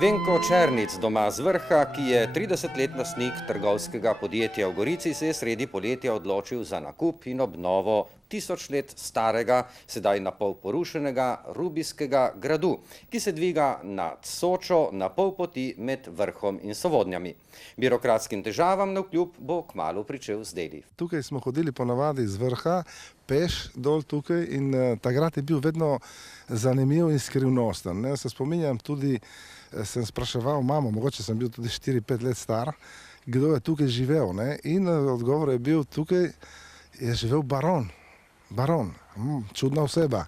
Venko Černic, doma z Vrha, ki je 30 let lastnik trgovskega podjetja v Gorici, se je sredi poletja odločil za nakup in obnovo 1000 let starega, sedaj na pol porušenega Rubijskega gradu, ki se dviga nad Sočo na pol poti med Vrhom in Sovodnjami. Birokratskim težavam navkljub bo kmalu pričel z deli. Tukaj smo hodili ponavadi z Vrha, peš dol tukaj in takrat je bil vedno zanimiv in skrivnosten. Se spominjam tudi, sem spraševal mamo, mogoče sem bil tudi 4-5 let star, kdo je tukaj živel. In odgovor je bil, tukaj je živel baron. Baron, čudna oseba.